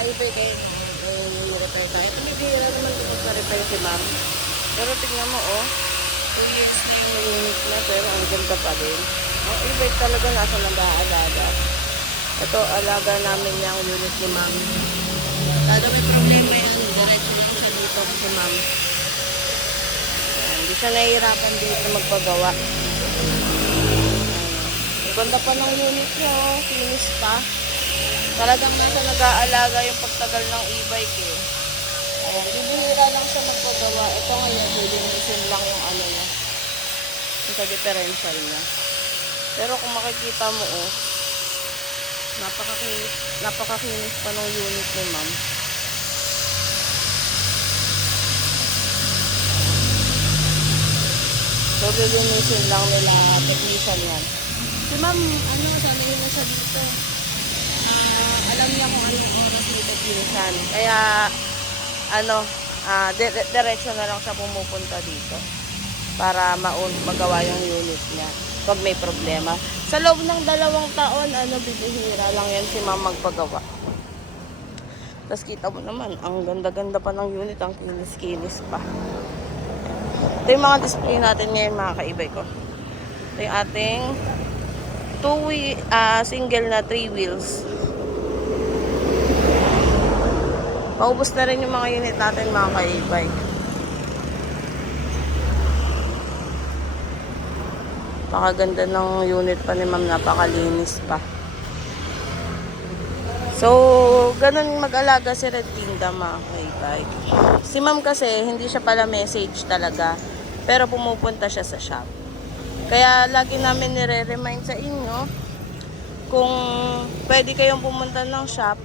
ka-ibay kahit repair tayo. Ito may bihira naman ito magpa-repair si ma'am. Pero tingnan mo, oh. 2 years na yung unit na, pero ang ganda pa din. Ang e-bike talaga nasa nag-aalaga. Ito, alaga namin yung unit ni ma'am. Kada may problema yan, diretso lang siya dito si ma'am. Hindi siya nahihirapan dito magpagawa. Ang ganda pa ng unit niya, oh. Finish pa. Talagang nasa nag-aalaga yung pagtagal ng e-bike eh. Ayan, bibihira lang siya magpagawa. Ito ngayon, lilinisin lang yung ano niya. Yung sa differential niya. Pero kung makikita mo, oh, napakakinis pa ng unit ni ma'am. So, lilinisin lang nila technician yan. Si ma'am, ano, sanay na siya dito. Alam niya kung anong oras yung technician. Kaya, ano, diretso na lang siya pumupunta dito para magawa yung unit niya pag may problema. Sa loob ng 2 taon, ano, bibihira lang yan si ma'am magpagawa. Tapos kita mo naman, ang ganda-ganda pa ng unit, ang kinis-kinis pa. Ito yung mga display natin ngayon, mga kaibay ko. Ito yung ating single na 3 wheels. Paubos na rin yung mga unit natin, mga kaibay. Napakaganda ng unit pa ni ma'am, napakalinis pa. So, ganun mag-alaga si Red Kingdom, mga kaibay. Si ma'am kasi, hindi siya pala message talaga, pero pumupunta siya sa shop. Kaya lagi namin nire-remind sa inyo, kung pwede kayong pumunta ng shop,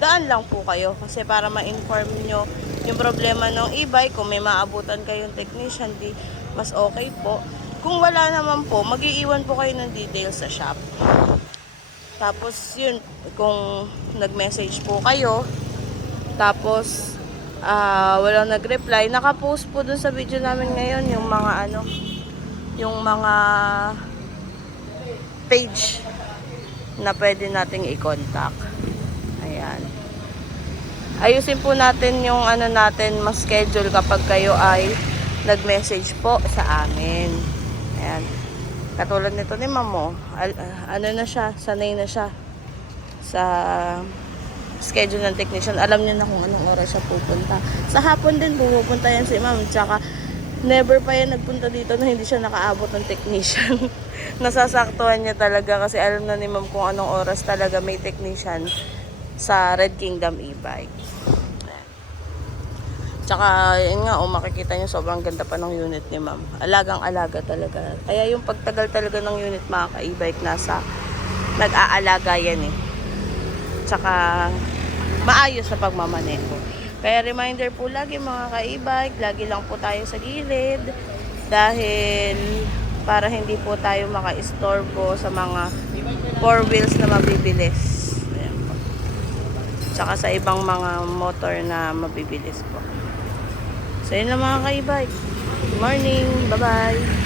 daan lang po kayo kasi para ma-inform nyo yung problema ng e-bike. Kung may maabutan kayong technician, di mas okay po. Kung wala naman po, mag-iiwan po kayo ng details sa shop. Tapos yun, kung nag-message po kayo, tapos walang nag-reply, naka-post po dun sa video namin ngayon yung mga ano, yung mga page na pwede nating i-contact. Ayan. Ayusin po natin yung ano natin, mas schedule kapag kayo ay nag-message po sa amin. Ayan. Katulad nito ni ma'am mo, ano na siya, sanay na siya sa schedule ng technician. Alam niya na kung anong oras siya pupunta. Sa hapon din pumupunta yan si ma'am. Tsaka never pa yan nagpunta dito na hindi siya nakaabot ng technician. Nasasaktuhan niya talaga kasi alam na ni ma'am kung anong oras talaga may technician sa Red Kingdom e-bike. Tsaka yun nga, makikita nyo sobrang ganda pa ng unit ni ma'am. Alagang-alaga talaga. Kaya yung pagtagal talaga ng unit, mga ka-e-bike, nasa nag-aalaga yan eh. Tsaka maayos sa pagmamaneho. Kaya reminder po lagi, mga ka-e-bike, lagi lang po tayo sa gilid dahil para hindi po tayo maka-istorbo sa mga 4 wheels na mabibilis. Ayan po. Tsaka sa ibang mga motor na mabibilis po. So yun lang, mga ka-e-bike. Good morning. Bye-bye.